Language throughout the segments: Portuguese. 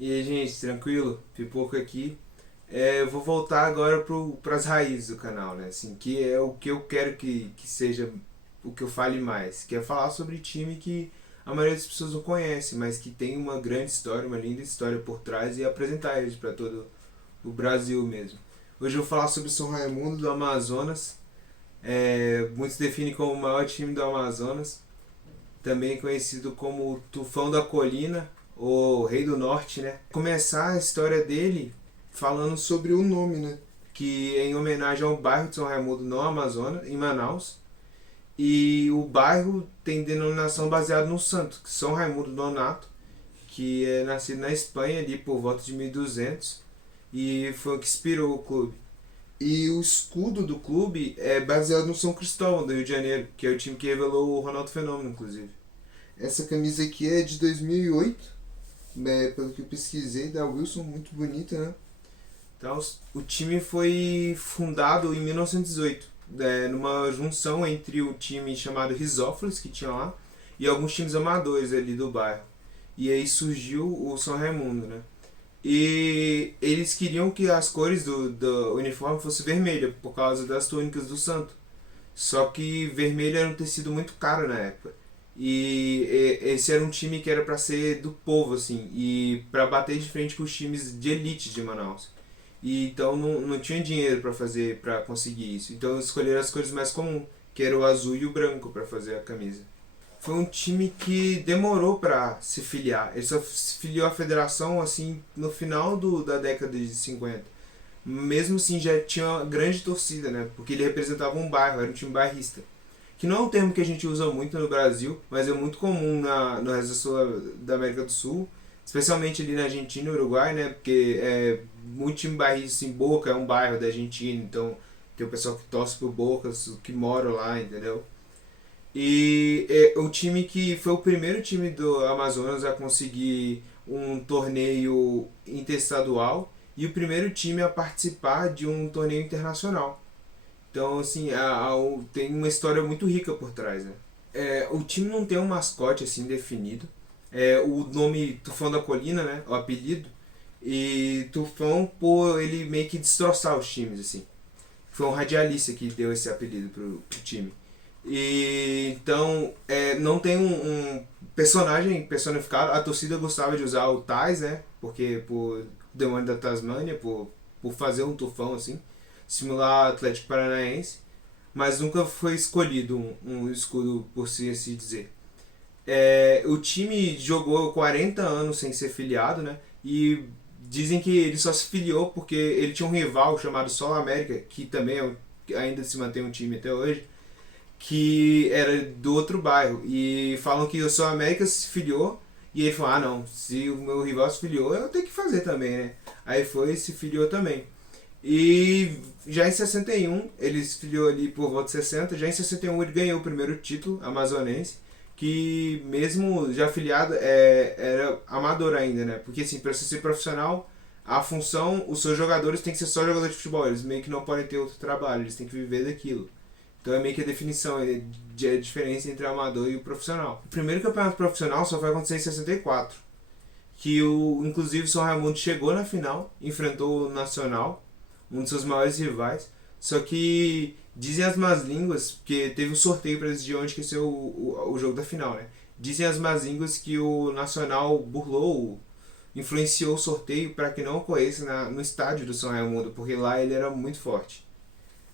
E aí, gente, tranquilo? Pipoco aqui. Eu vou voltar agora para as raízes do canal, né? Assim, que é o que eu quero que seja o que eu fale mais, que é falar sobre time que a maioria das pessoas não conhece, mas que tem uma grande história, uma linda história por trás e apresentar eles para todo o Brasil mesmo. Hoje eu vou falar sobre o São Raimundo do Amazonas. Muitos definem como o maior time do Amazonas, também conhecido como o Tufão da Colina, ou Rei do Norte, né? Começar a história dele falando sobre o nome, né? Que é em homenagem ao bairro de São Raimundo, no Amazonas, em Manaus. E o bairro tem denominação baseada no santo, São Raimundo Nonato, que é nascido na Espanha ali por volta de 1200 e foi o que inspirou o clube. E o escudo do clube é baseado no São Cristóvão, do Rio de Janeiro, que é o time que revelou o Ronaldo Fenômeno, inclusive. Essa camisa aqui é de 2008, pelo que eu pesquisei, da Wilson, muito bonita, né? Então, o time foi fundado em 1918, numa junção entre o time chamado Risópolis, que tinha lá, e alguns times amadores ali do bairro. E aí surgiu o São Raimundo, né? E eles queriam que as cores do uniforme fossem vermelha, por causa das túnicas do santo. Só que vermelho era um tecido muito caro na época. E esse era um time que era para ser do povo, assim, e para bater de frente com os times de elite de Manaus. E então não tinha dinheiro para fazer, para conseguir isso. Então escolheram as cores mais comuns, que era o azul e o branco para fazer a camisa. Foi um time que demorou para se filiar. Ele só se filiou à federação assim no final da década de 50. Mesmo assim já tinha uma grande torcida, né? Porque ele representava um bairro, era um time bairrista. Que não é um termo que a gente usa muito no Brasil, mas é muito comum no resto da América do Sul, especialmente ali na Argentina e Uruguai, né? Porque é muito time bairrista, assim, Boca é um bairro da Argentina, então tem o pessoal que torce pro Boca, que mora lá, entendeu? E o time que foi o primeiro time do Amazonas a conseguir um torneio interestadual e o primeiro time a participar de um torneio internacional. Então, assim, tem uma história muito rica por trás, né? O time não tem um mascote assim definido. O nome Tufão da Colina, né? O apelido. E Tufão por ele meio que destroçar os times, assim. Foi um radialista que deu esse apelido pro time. E então não tem um personagem personificado. A torcida gostava de usar o Tais, né? Porque por demônio da Tasmânia, por fazer um tufão assim, simular Atlético Paranaense, mas nunca foi escolhido um escudo por si assim dizer. O time jogou 40 anos sem ser filiado, né? E dizem que ele só se filiou porque ele tinha um rival chamado Sol América, que também ainda se mantém um time até hoje, que era do outro bairro. E falam que o Sol América se filiou e ele falou: ah, não, se o meu rival se filiou, eu tenho que fazer também, né? Aí foi e se filiou também. E já em 61, ele se filiou ali por volta de 60, já em 61 ele ganhou o primeiro título amazonense, que mesmo já afiliado era amador ainda, né? Porque assim, para ser profissional, a função, os seus jogadores têm que ser só jogador de futebol, eles meio que não podem ter outro trabalho, eles têm que viver daquilo. Então é meio que a definição, a diferença entre o amador e o profissional. O primeiro campeonato profissional só vai acontecer em 64, que inclusive o São Raimundo chegou na final, enfrentou o Nacional, um dos seus maiores rivais. Só que dizem as más línguas, porque teve um sorteio para decidir onde que ia ser o jogo da final, né? Dizem as más línguas que o Nacional burlou, influenciou o sorteio para que não ocorresse no estádio do São Raimundo, porque lá ele era muito forte.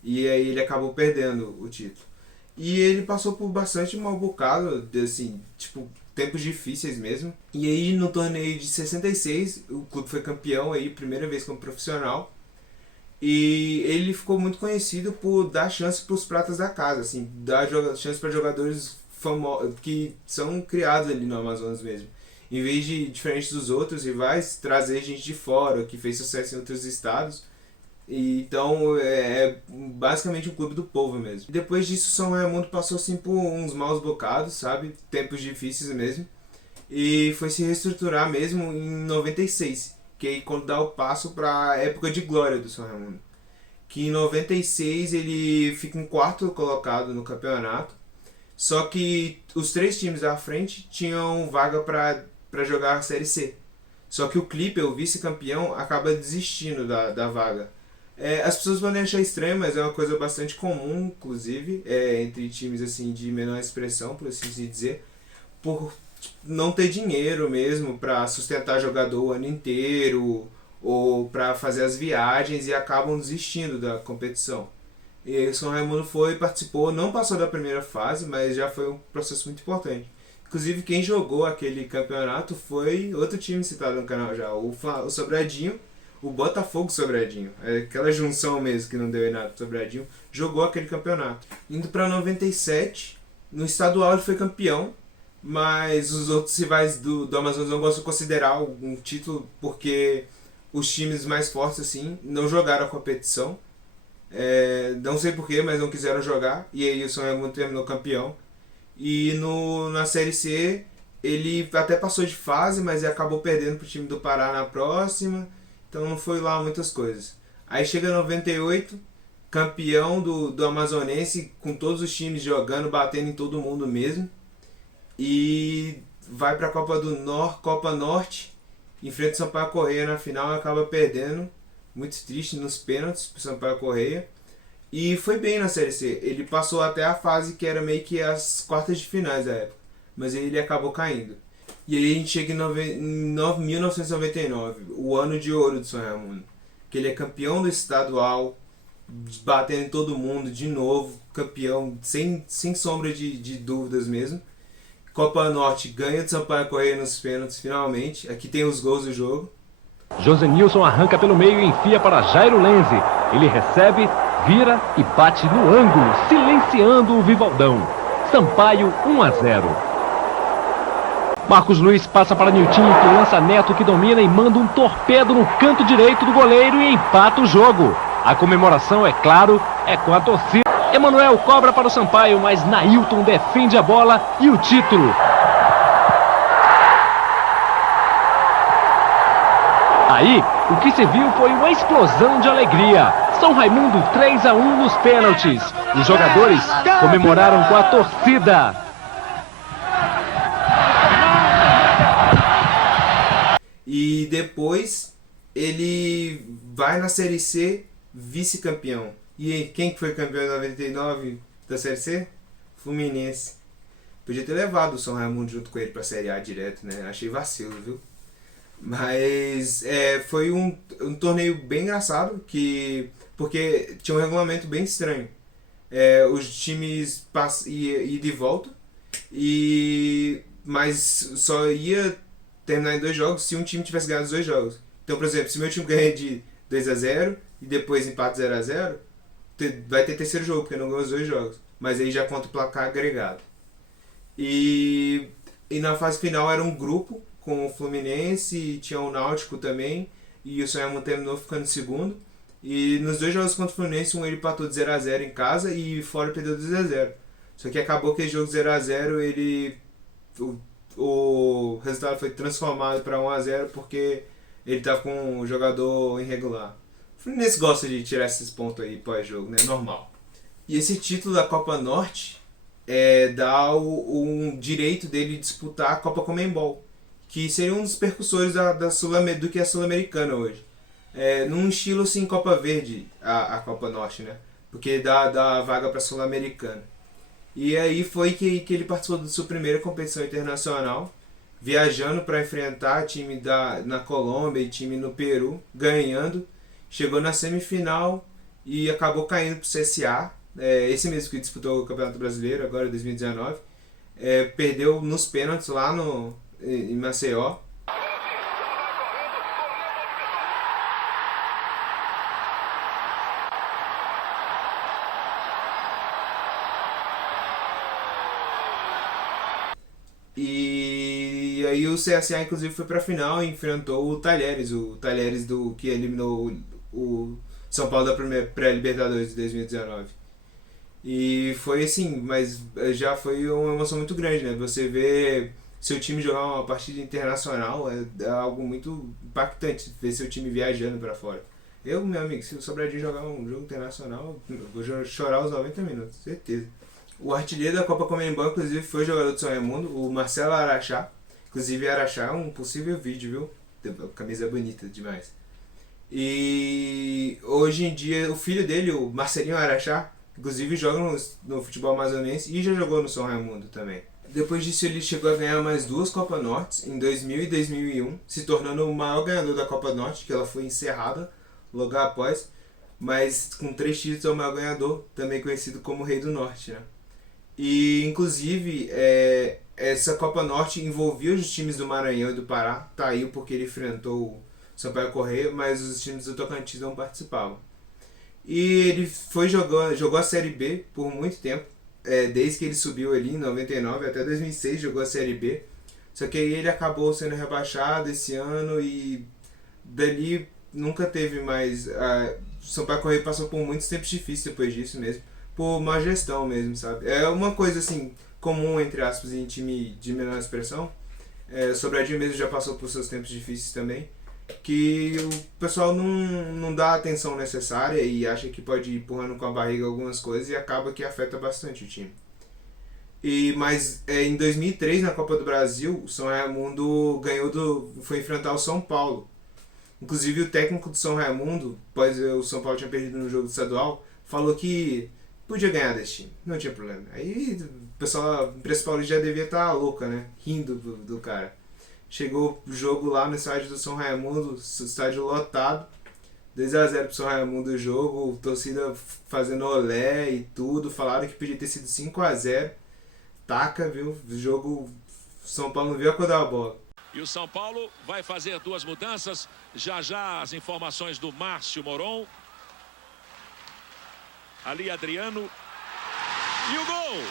E aí ele acabou perdendo o título. E ele passou por bastante mal bocado, assim, tipo, tempos difíceis mesmo. E aí no torneio de 66, o clube foi campeão aí, primeira vez como profissional. E ele ficou muito conhecido por dar chance para os pratas da casa, assim, dar chance para jogadores famosos que são criados ali no Amazonas mesmo. Em vez de, diferente dos outros rivais, trazer gente de fora, que fez sucesso em outros estados. E, então é basicamente um clube do povo mesmo. Depois disso, São Raimundo passou assim por uns maus bocados, sabe? Tempos difíceis mesmo. E foi se reestruturar mesmo em 96, que aí quando dá o passo para a época de glória do São Raimundo. Que em 96 ele fica em quarto colocado no campeonato. Só que os três times à frente tinham vaga para jogar a Série C. Só que o Clipper, o vice-campeão, acaba desistindo da vaga. As pessoas podem achar estranho, mas é uma coisa bastante comum, inclusive, entre times assim de menor expressão, por assim se dizer, por não ter dinheiro mesmo para sustentar jogador o ano inteiro ou para fazer as viagens e acabam desistindo da competição. E aí o São Raimundo foi, participou, não passou da primeira fase, mas já foi um processo muito importante. Inclusive quem jogou aquele campeonato foi outro time citado no canal já, o Sobradinho, o Botafogo Sobradinho, aquela junção mesmo que não deu em nada pro Sobradinho, jogou aquele campeonato. Indo para 97, no estadual ele foi campeão, mas os outros rivais do Amazonas não gostam de considerar um título porque os times mais fortes assim não jogaram a competição. Não sei porquê, mas não quiseram jogar, e aí o São Raimundo terminou campeão. E na Série C ele até passou de fase, mas acabou perdendo pro time do Pará na próxima, então não foi lá muitas coisas. Aí chega 98, campeão do Amazonense, com todos os times jogando, batendo em todo mundo mesmo, e vai para a Copa Norte, enfrenta o Sampaio Corrêa na final e acaba perdendo, muito triste, nos pênaltis pro Sampaio Corrêa. E foi bem na Série C. Ele passou até a fase que era meio que as quartas de finais da época. Mas ele acabou caindo. E aí a gente chega em 1999, o ano de ouro do São Raimundo. Que ele é campeão do estadual, batendo em todo mundo de novo. Campeão, sem sombra de dúvidas mesmo. Copa Norte ganha do Sampaio Corrêa nos pênaltis finalmente. Aqui tem os gols do jogo. Josenilson arranca pelo meio e enfia para Jairo Lenzi. Ele recebe, vira e bate no ângulo, silenciando o Vivaldão. Sampaio 1-0. Marcos Luiz passa para Niltinho, que lança Neto, que domina e manda um torpedo no canto direito do goleiro e empata o jogo. A comemoração, é claro, é com a torcida. Emanuel cobra para o Sampaio, mas Nailton defende a bola e o título. Aí, o que se viu foi uma explosão de alegria. São Raimundo 3-1 nos pênaltis. Os jogadores comemoraram com a torcida. E depois ele vai na Série C vice-campeão. E quem que foi campeão em 99 da Série C? Fluminense. Podia ter levado o São Raimundo junto com ele pra Série A direto, né? Achei vacilo, viu? Mas foi um torneio bem engraçado, porque tinha um regulamento bem estranho. Os times iam de volta, mas só ia terminar em 2 jogos se um time tivesse ganhado os 2 jogos. Então, por exemplo, se meu time ganha de 2-0 e depois empate 0-0, vai ter terceiro jogo, porque não ganhou os 2 jogos. Mas aí já conta o placar agregado. E na fase final era um grupo com o Fluminense, tinha o Náutico também, e o São Raimundo terminou ficando em segundo. E nos 2 jogos contra o Fluminense, ele empatou de 0-0 em casa e fora perdeu de 2-0. Só que acabou que o jogo 0-0, o resultado foi transformado para 1-0 porque ele estava com um jogador irregular. O Fluminense gosta de tirar esses pontos aí pós-jogo, né? Normal. E esse título da Copa Norte dá um direito dele disputar a Copa Conmebol, que seria um dos percussores do que é a Sul-Americana hoje. Num estilo assim, Copa Verde, a Copa Norte, né? Porque dá vaga para a Sul-Americana. E aí foi que ele participou da sua primeira competição internacional, viajando para enfrentar time na Colômbia e time no Peru, ganhando. Chegou na semifinal e acabou caindo para o CSA, esse mesmo que disputou o Campeonato Brasileiro, agora 2019. Perdeu nos pênaltis lá em Maceió. E aí o CSA inclusive foi para a final e enfrentou o Talheres que eliminou o São Paulo da pré-Libertadores de 2019. E foi assim, mas já foi uma emoção muito grande, né? Você vê seu time jogar uma partida internacional é algo muito impactante, ver seu time viajando para fora. Meu amigo, se o Sobradinho jogar um jogo internacional, eu vou chorar os 90 minutos, certeza. O artilheiro da Copa Conmebol, inclusive, foi o jogador do São Raimundo, o Marcelo Araxá. Inclusive, Araxá é um possível vídeo, viu? A camisa é bonita demais. E hoje em dia o filho dele, o Marcelinho Araxá, inclusive joga no futebol amazonense e já jogou no São Raimundo também. Depois disso ele chegou a ganhar mais 2 Copa Nortes, em 2000 e 2001, se tornando o maior ganhador da Copa Norte, que ela foi encerrada logo após, mas com 3 títulos é o maior ganhador, também conhecido como Rei do Norte, né? E inclusive essa Copa Norte envolvia os times do Maranhão e do Pará, tá aí porque ele enfrentou o Sampaio Corrêa, mas os times do Tocantins não participavam. E ele jogou a Série B por muito tempo, desde que ele subiu ali em 99 até 2006 jogou a Série B. Só que aí ele acabou sendo rebaixado esse ano e dali nunca teve mais. O Sampaio Corrêa passou por muitos tempos difíceis depois disso mesmo, por má gestão mesmo, sabe? É uma coisa assim comum, entre aspas, em time de menor expressão. O Sobradinho mesmo já passou por seus tempos difíceis também, que o pessoal não dá a atenção necessária e acha que pode ir empurrando com a barriga algumas coisas e acaba que afeta bastante o time. Mas em 2003, na Copa do Brasil, o São Raimundo foi enfrentar o São Paulo. Inclusive o técnico do São Raimundo, após o São Paulo tinha perdido no jogo estadual, falou que podia ganhar desse time, não tinha problema. Aí o pessoal, a imprensa paulista já devia estar louca, né? Rindo do cara. Chegou o jogo lá no estádio do São Raimundo, estádio lotado, 2-0 pro São Raimundo o jogo, torcida fazendo olé e tudo, falaram que podia ter sido 5-0. Taca, viu? O jogo, São Paulo não viu a cor da bola. E o São Paulo vai fazer 2 mudanças, já as informações do Márcio Moron. Ali Adriano. E o gol!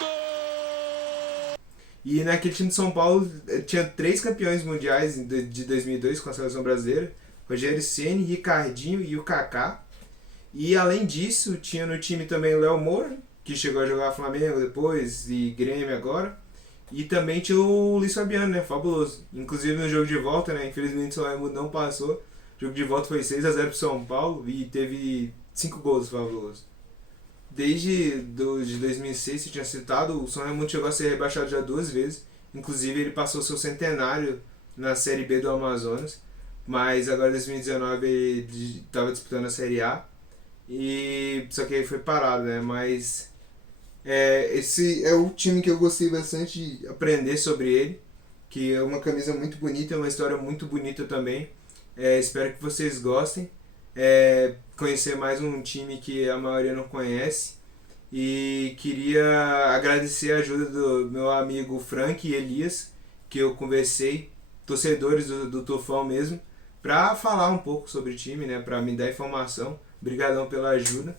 Gol! E naquele time de São Paulo tinha 3 campeões mundiais de 2002 com a seleção brasileira. Rogério Ceni, Ricardinho e o Kaká. E além disso, tinha no time também o Léo Moura, que chegou a jogar Flamengo depois e Grêmio agora. E também tinha o Luiz Fabiano, né? Fabuloso. Inclusive no jogo de volta, né? Infelizmente o São Raimundo não passou. O jogo de volta foi 6-0 pro São Paulo e teve 5 gols Fabuloso. Desde de 2006, você tinha citado, o São Raimundo chegou a ser rebaixado já 2 vezes. Inclusive ele passou seu centenário na Série B do Amazonas. Mas agora em 2019 ele estava disputando a Série A. Só que aí foi parado, né? Mas esse é o time que eu gostei bastante de aprender sobre ele. Que é uma camisa muito bonita, é uma história muito bonita também. Espero que vocês gostem. Conhecer mais um time que a maioria não conhece. E queria agradecer a ajuda do meu amigo Frank e Elias, que eu conversei, torcedores do Tufão mesmo, para falar um pouco sobre o time, né, para me dar informação. Obrigadão pela ajuda.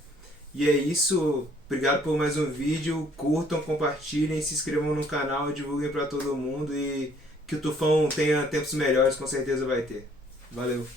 E é isso, obrigado por mais um vídeo, curtam, compartilhem, se inscrevam no canal, divulguem para todo mundo e que o Tufão tenha tempos melhores, com certeza vai ter. Valeu!